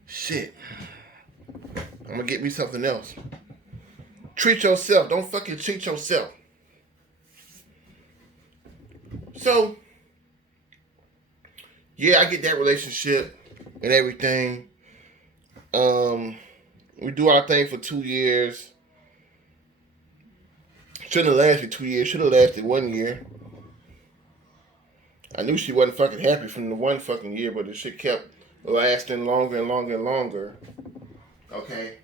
shit? I'm gonna get me something else. Treat yourself. Don't fucking treat yourself. So, yeah, I get that relationship and everything. We do our thing for 2 years. Shouldn't have lasted 2 years. Should have lasted 1 year. I knew she wasn't fucking happy from the one fucking year, but the shit kept lasting longer and longer and longer. Okay.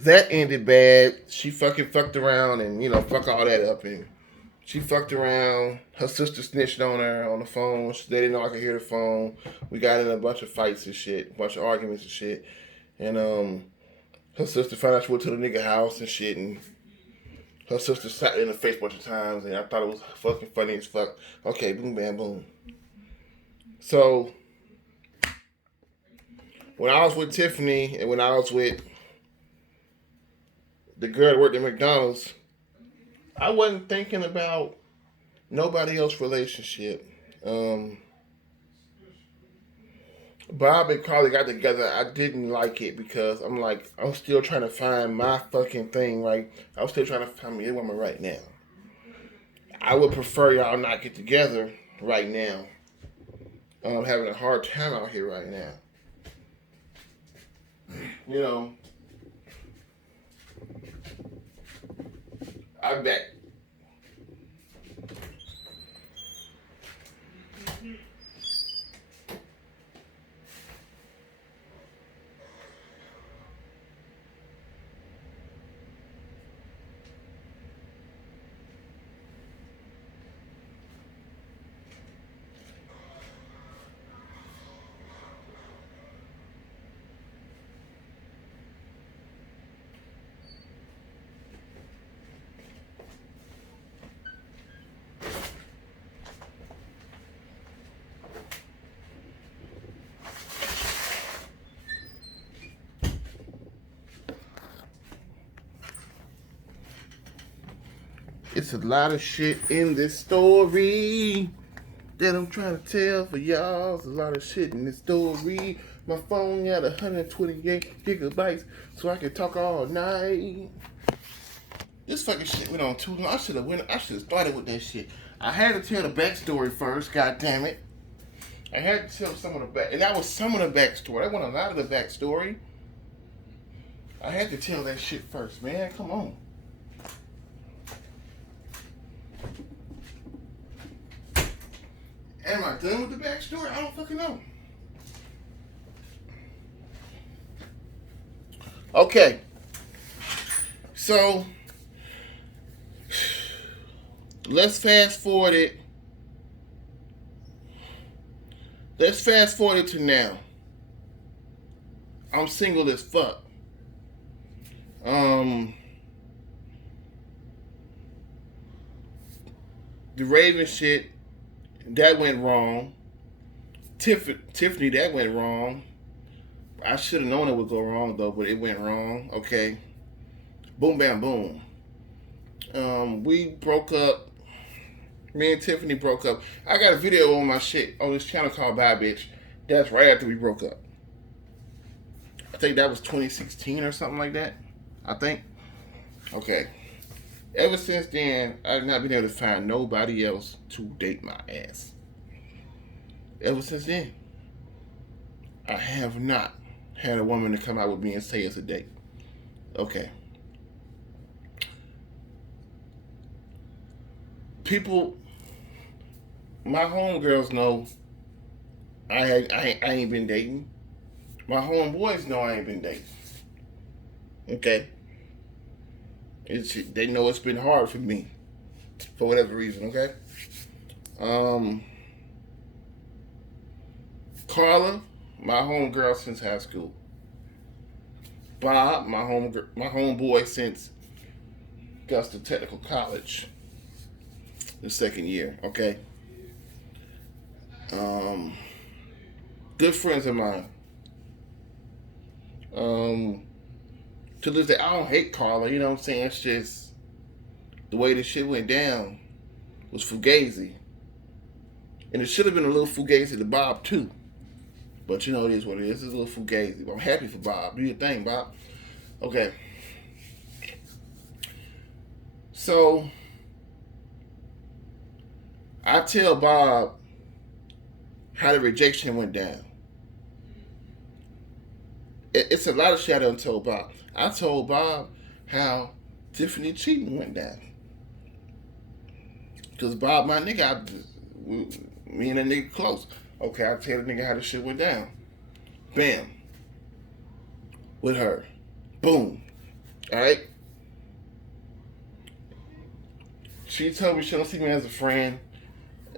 That ended bad. She fucking fucked around and, fuck all that up. And she fucked around. Her sister snitched on her on the phone. They didn't know I could hear the phone. We got in a bunch of fights and shit, a bunch of arguments and shit. And her sister found out she went to the nigga house and shit. And her sister slapped her in the face a bunch of times. And I thought it was fucking funny as fuck. Okay, boom, bam, boom. So, when I was with Tiffany and when I was with the girl that worked at McDonald's, I wasn't thinking about nobody else's relationship. Bob and Carly got together. I didn't like it because I'm still trying to find my fucking thing, right? I'm still trying to find me a woman right now. I would prefer y'all not get together right now. I'm having a hard time out here right now. I'm back. It's a lot of shit in this story that I'm trying to tell for y'all. There's a lot of shit in this story. My phone got 128 gigabytes, so I can talk all night. This fucking shit went on too long. I should have started with that shit. I had to tell the backstory first. God damn it! I had to tell some of the back, and that was some of the backstory. That wasn't a lot of the backstory. I had to tell that shit first, man. Come on. Am I done with the backstory? I don't fucking know. Okay. So, let's fast forward it. Let's fast forward it to now. I'm single as fuck. The Raven shit That went wrong. Tiffany, that went wrong. I should have known it would go wrong though, but it went wrong. Okay. Boom, bam, boom. We broke up. Me and Tiffany broke up. I got a video on my shit on this channel called Bye Bitch. That's right after we broke up. I think that was 2016 or something like that. I think. Okay. Ever since then, I've not been able to find nobody else to date my ass. Ever since then, I have not had a woman to come out with me and say it's a date. Okay. People, my homegirls know I ain't been dating. My homeboys know I ain't been dating. Okay. They know it's been hard for me for whatever reason. Okay. Carla, my homegirl since high school. Bob, my homeboy since Augusta Technical College, the second year. Okay. Good friends of mine. To this day, I don't hate Carla. You know what I'm saying? It's just the way this shit went down was fugazi, and it should have been a little fugazi to Bob too. But you know it is what it is. It's a little fugazi. But I'm happy for Bob. Do your thing, Bob. Okay. So I tell Bob how the rejection went down. It's a lot of shit I done told Bob. I told Bob how Tiffany cheating went down. Because Bob, my nigga, me and that nigga close. Okay, I tell the nigga how the shit went down. Bam. With her. Boom. Alright? She told me she don't see me as a friend.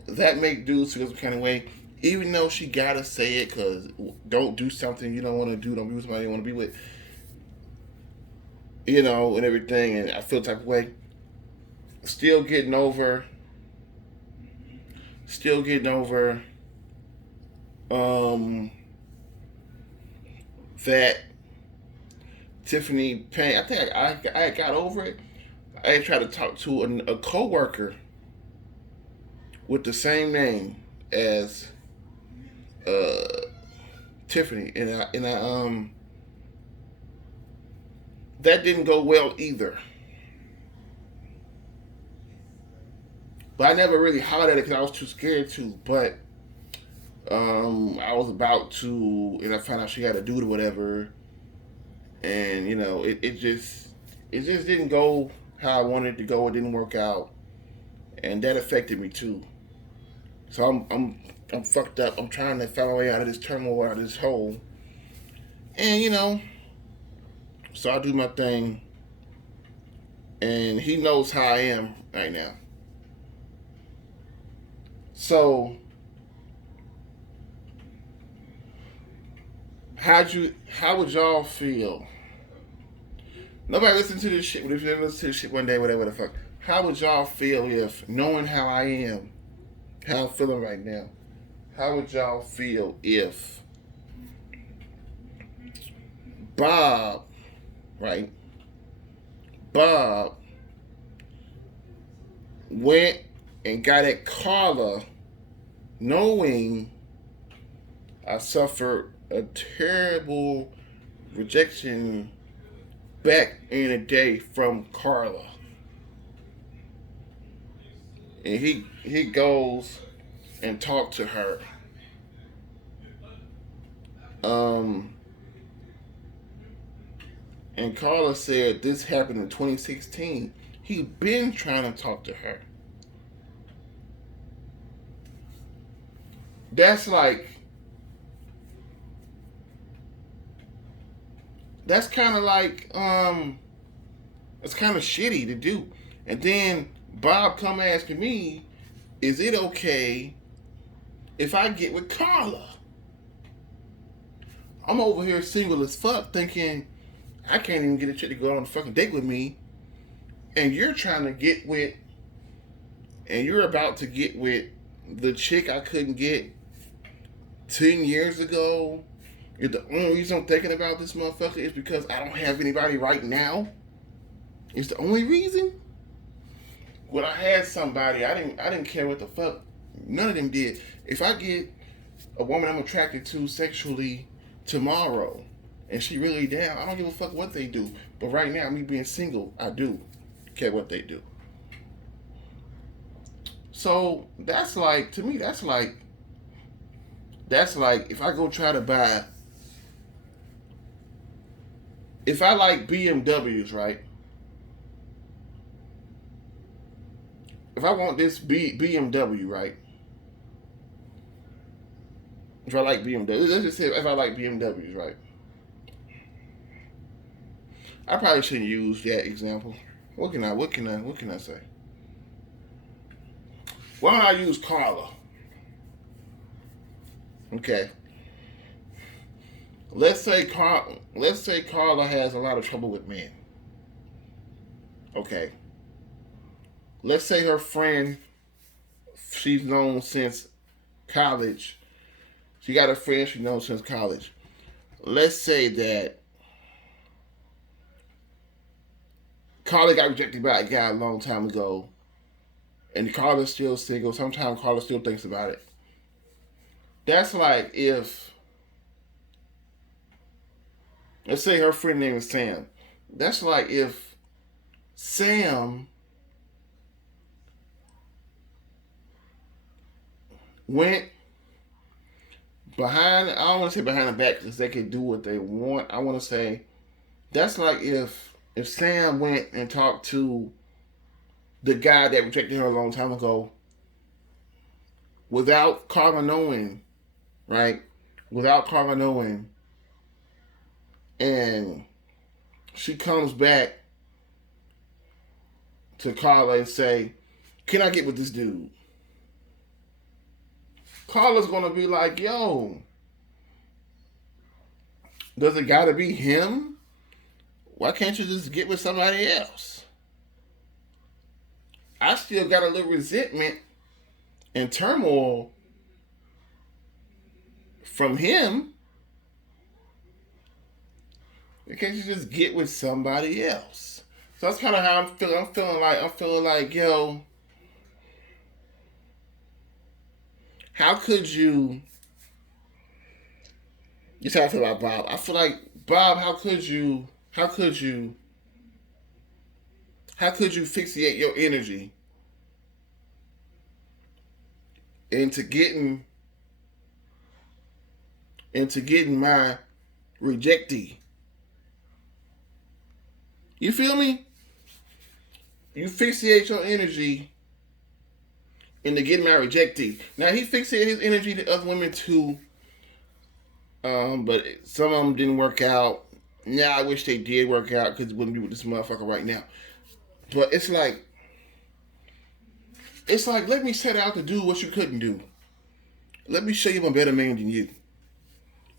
That make dudes feel some kind of way. Even though she gotta say it, because don't do something you don't want to do. Don't be with somebody you want to be with. You know, and everything. And I feel the type of way. Still getting over that Tiffany Payne. I think I got over it. I tried to talk to a co-worker with the same name as Tiffany, and I that didn't go well either. But I never really hollered at it because I was too scared to. But I was about to, and I found out she had a dude or whatever, and you know, it just didn't go how I wanted it to go. It didn't work out, and that affected me too. So I'm fucked up. I'm trying to find my way out of this turmoil, out of this hole, and you know, so I do my thing, and he knows how I am right now. So how would y'all feel? Nobody listen to this shit, but if you ever listen to this shit one day, whatever the fuck, how would y'all feel if, knowing how I am, how I'm feeling right now, how would y'all feel if Bob, right? Bob went and got at Carla knowing I suffered a terrible rejection back in the day from Carla. And he goes and talked to her. And Carla said this happened in 2016. He been trying to talk to her. That's like, that's kind of like, it's kind of shitty to do. And then Bob come asking me, is it okay if I get with Carla? I'm over here single as fuck thinking I can't even get a chick to go on a fucking date with me. And you're trying to get with, and you're about to get with the chick I couldn't get 10 years ago, if the only reason I'm thinking about this motherfucker is because I don't have anybody right now, it's the only reason. When I had somebody, I didn't care what the fuck none of them did. If I get a woman I'm attracted to sexually tomorrow and she really down, I don't give a fuck what they do. But right now, me being single, I do care what they do. So that's like, to me, that's like if I go try to buy, if I like BMWs, right? If I want this BMW, right? If I like BMW, let's just say if I like BMWs, right? I probably shouldn't use that example. What can I say? Why don't I use Carla? Okay. Let's say Carla has a lot of trouble with men. Okay. Let's say her friend she's known since college. She got a friend she knows since college. Let's say that Carla got rejected by a guy a long time ago, and Carla's still single. Sometimes Carla still thinks about it. That's like if, let's say her friend name is Sam. That's like if Sam went behind, I don't want to say behind the back because they can do what they want. I want to say that's like if Sam went and talked to the guy that rejected her a long time ago without Carla knowing, right? Without Carla knowing, and she comes back to Carla and say, "Can I get with this dude?" Carla's gonna be like, "Yo, does it gotta be him? Why can't you just get with somebody else?" I still got a little resentment and turmoil from him. Why can't you just get with somebody else? So that's kind of how I'm feeling. I'm feeling like, yo, how could you? This is how I feel about Bob. I feel like Bob. How could you? How could you fixate your energy into getting my rejectee? You feel me? You fixate your energy into getting my rejectee. Now he fixated his energy to other women too, but some of them didn't work out. Now I wish they did work out because it wouldn't be with this motherfucker right now. But it's like let me set out to do what you couldn't do. Let me show you I'm a better man than you,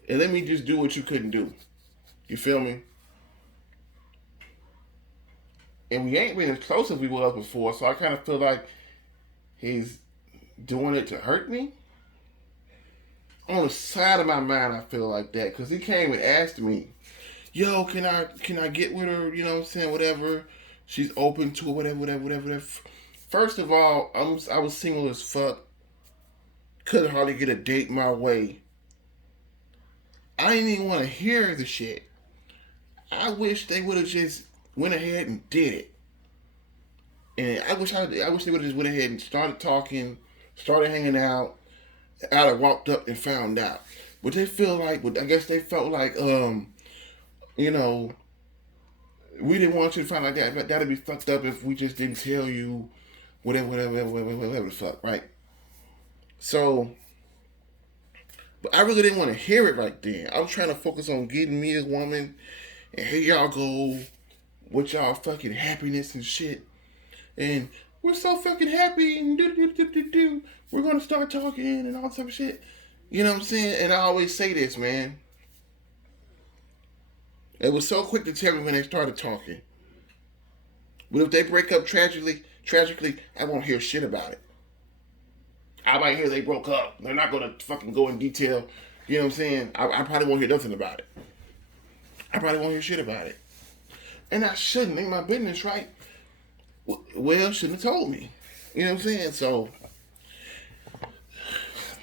and let me just do what you couldn't do. You feel me? And we ain't been as close as we was before, so I kind of feel like he's doing it to hurt me. On the side of my mind, I feel like that because he came and asked me, "Yo, can I get with her? You know what I'm saying? Whatever. She's open to it. Whatever. First of all, I was single as fuck. Couldn't hardly get a date my way. I didn't even want to hear the shit. I wish they would have just went ahead and did it. And I wish they would have just went ahead and started talking, started hanging out. I'd have walked up and found out. But they feel like, I guess they felt like, you know, we didn't want you to find out that. But that'd be fucked up if we just didn't tell you whatever the fuck, right? So, but I really didn't want to hear it right then. I was trying to focus on getting me a woman, and here y'all go with y'all fucking happiness and shit. And we're so fucking happy and do. We're gonna start talking and all type of shit. You know what I'm saying? And I always say this, man. It was so quick to tell me when they started talking. But if they break up tragically, I won't hear shit about it. I might hear they broke up. They're not gonna fucking go in detail. You know what I'm saying? I probably won't hear nothing about it. I probably won't hear shit about it. And I shouldn't. Ain't my business, right? Well, shouldn't have told me. You know what I'm saying? So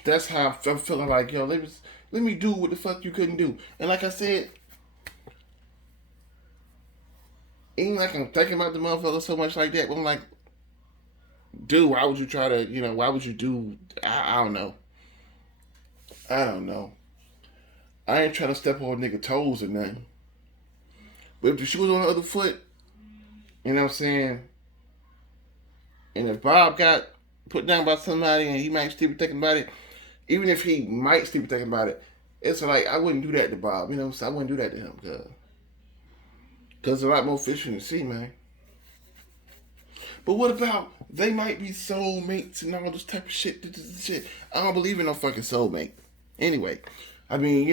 that's how I'm feeling like, yo, let me do what the fuck you couldn't do. And like I said, ain't like I'm thinking about the motherfucker so much like that, but I'm like, dude, why would you try to, why would you do, I don't know. I don't know. I ain't trying to step on nigga toes or nothing. But if the shoe was on the other foot, you know what I'm saying? And if Bob got put down by somebody and he might still be thinking about it, even if he might still be thinking about it, it's like I wouldn't do that to Bob. You know, so I wouldn't do that to him because there's a lot more fish in the sea, man. But what about they might be soulmates and all this type of shit? I don't believe in no fucking soulmate. Anyway, I mean,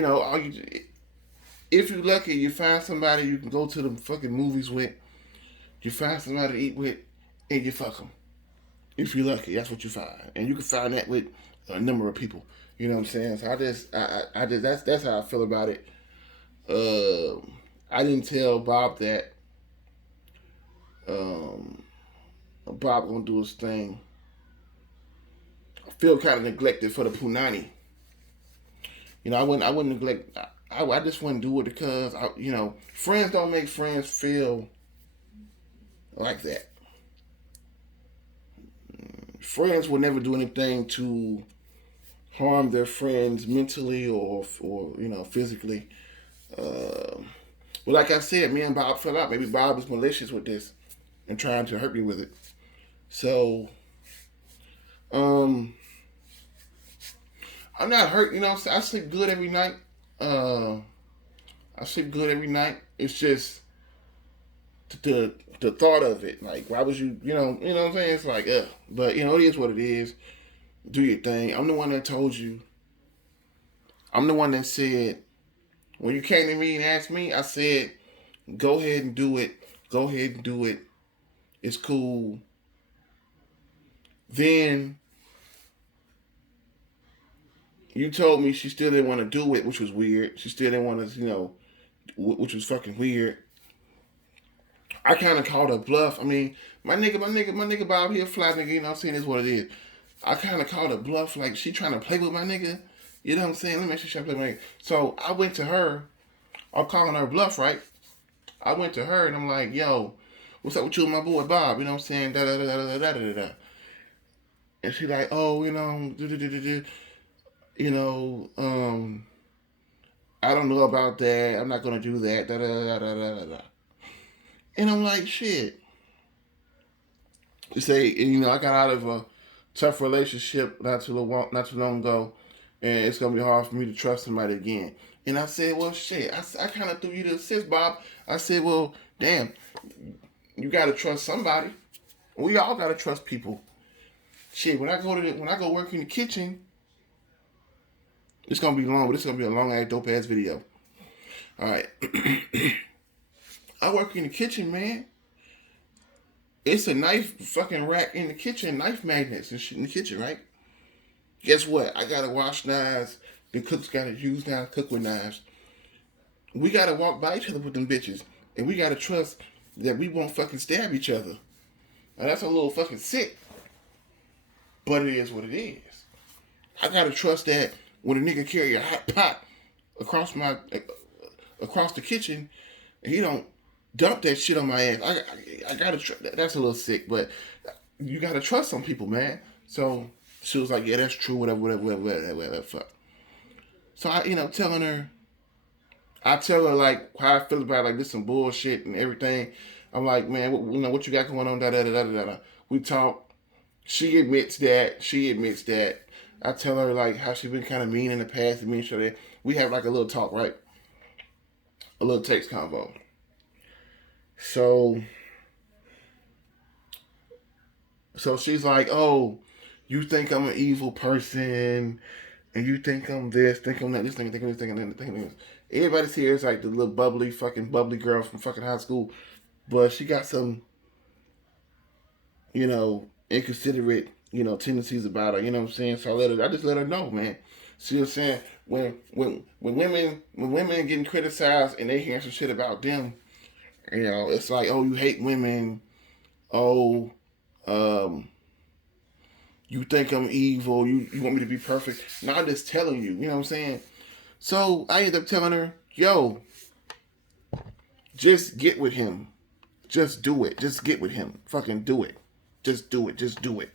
if you're lucky, you find somebody you can go to the fucking movies with. You find somebody to eat with, and you fuck them. If you're lucky, that's what you find, and you can find that with a number of people. You know what I'm saying? So I just that's how I feel about it. I didn't tell Bob that um, Bob gonna do his thing. I feel kind of neglected for the punani. I wouldn't neglect. I just wouldn't do it because friends don't make friends feel like that. Friends will never do anything to harm their friends mentally or physically. But like I said, me and Bob fell out. Maybe Bob is malicious with this and trying to hurt me with it. So, um, I'm not hurt. I sleep good every night. Uh, I sleep good every night. It's just the thought of it. Like, why would you what I'm saying? It's like, ugh. But it is what it is. Do your thing. I'm the one that told you. I'm the one that said when you came to me and asked me. I said, go ahead and do it. Go ahead and do it. It's cool. Then you told me she still didn't want to do it, which was weird. She still didn't want to, which was fucking weird. I kind of called her bluff. I mean, my nigga Bob here, fly nigga. You know what I'm saying? Is what it is. I kind of called her bluff, like she trying to play with my nigga. You know what I'm saying? Let me make sure she play with my nigga. So I went to her. I'm calling her bluff, right? I went to her and I'm like, yo, what's up with you and my boy Bob? You know what I'm saying? Da da da da da da da da. And she like, oh, you know, I don't know about that. I'm not gonna do that. Da da da da da da da. And I'm like, shit. You say, I got out of a tough relationship not too long ago, and it's gonna be hard for me to trust somebody again. And I said, well, shit. I kind of threw you the assist, Bob. I said, well, damn, you gotta trust somebody. We all gotta trust people. Shit, when I go work in the kitchen, it's gonna be long, but it's gonna be a long ass dope ass video. All right, I work in the kitchen, man. It's a knife fucking rack in the kitchen, knife magnets and shit in the kitchen, right? Guess what? I gotta wash knives. The cooks gotta use knives, cook with knives. We gotta walk by each other with them bitches, and we gotta trust that we won't fucking stab each other. Now that's a little fucking sick, but it is what it is. I gotta trust that when a nigga carry a hot pot across the kitchen, and he don't dump that shit on my ass. I gotta that's a little sick, but you gotta trust some people, man. So she was like, yeah, that's true, whatever. Fuck. So telling her, I tell her like how I feel about like this some bullshit and everything. I'm like, man, what you got going on? Da da da da da. We talk. She admits that. I tell her like how she been kind of mean in the past and me and that. We have like a little talk, right? A little text convo. So she's like, oh, you think I'm an evil person, and you think I'm this, think I'm that, this thing, think I'm this, think I'm that, think I'm this. Everybody's here is like the little fucking bubbly girl from fucking high school, but she got some, inconsiderate, tendencies about her. You know what I'm saying? So I just let her know, man. See what I'm saying? When women getting criticized and they hearing some shit about them, it's like, oh, you hate women. Oh, um, you think I'm evil. You want me to be perfect. No, I'm just telling you. You know what I'm saying? So I ended up telling her, yo, just get with him. Just do it. Just get with him. Fucking do it. Just do it. Just do it.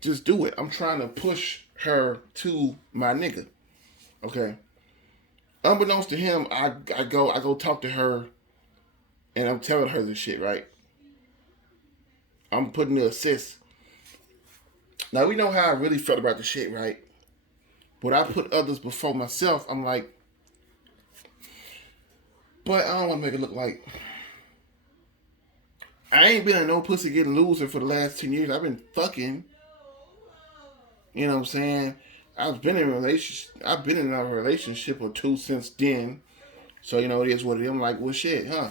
Just do it. I'm trying to push her to my nigga. Okay. Unbeknownst to him, I go talk to her and I'm telling her this shit, right? I'm putting the assist. Now we know how I really felt about the shit, right? But I put others before myself. I'm like, but I don't want to make it look like I ain't been a no pussy getting loser for the last 10 years. I've been fucking. You know what I'm saying? I've been in a relationship or two since then. So it is what it is. I'm like, well, shit, huh?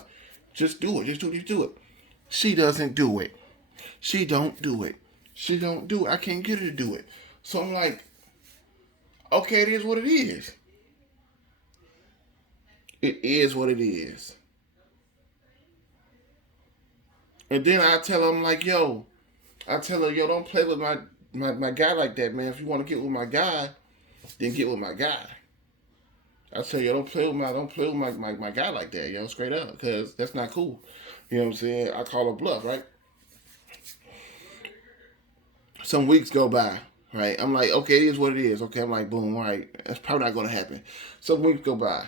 Just do it. Just do it. She doesn't do it. She don't do it. She don't do it. I can't get her to do it. So I'm like, okay, it is what it is. It is what it is. And then I tell her, I'm like, yo, don't play with my guy like that, man. If you want to get with my guy, then get with my guy. I tell you, don't play with my guy like that, straight up, because that's not cool. You know what I'm saying? I call her bluff, right? Some weeks go by, right? I'm like, okay, it is what it is. Okay, I'm like, boom, all right, that's probably not going to happen. Some weeks go by.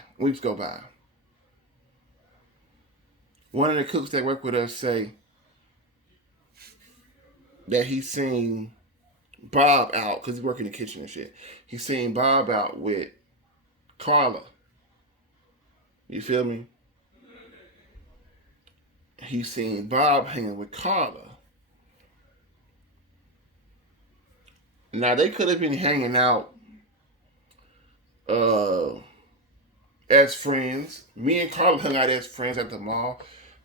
One of the cooks that work with us say that he's seen Bob out, because he's working in the kitchen and shit. He's seen Bob out with Carla. You feel me? He's seen Bob hanging with Carla. Now they could have been hanging out uh, as friends. Me and Carla hung out as friends at the mall.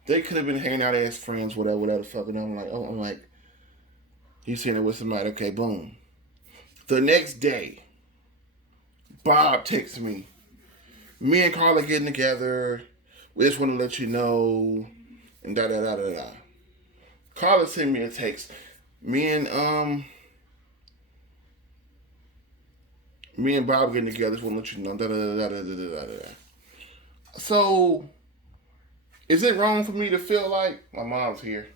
They could have been hanging out as friends, whatever the fuck. And I'm like, he's seen it with somebody. Okay, boom. The next day, Bob texts me. Me and Carla getting together. We just want to let you know. And da da da da da. Carla sent me a text. Me and Bob getting together. Just want to let you know. Da da da da da da da da. So, is it wrong for me to feel like my mom's here?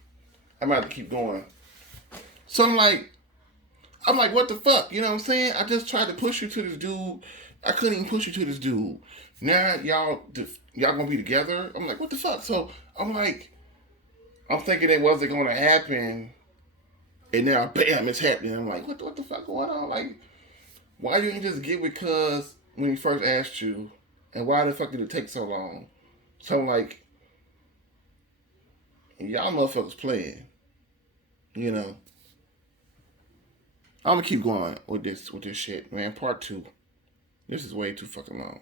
I'm about to keep going. So I'm like, what the fuck? You know what I'm saying? I just tried to push you to this dude. I couldn't even push you to this dude. Now y'all gonna be together? I'm like, what the fuck? So I'm thinking it wasn't gonna happen, and now bam, it's happening. I'm like, what the fuck going on? Like, why you didn't just get with cuz when he first asked you, and why the fuck did it take so long? So I'm like, y'all motherfuckers playing, you know. I'm gonna keep going with this shit, man. Part 2. This is way too fucking long.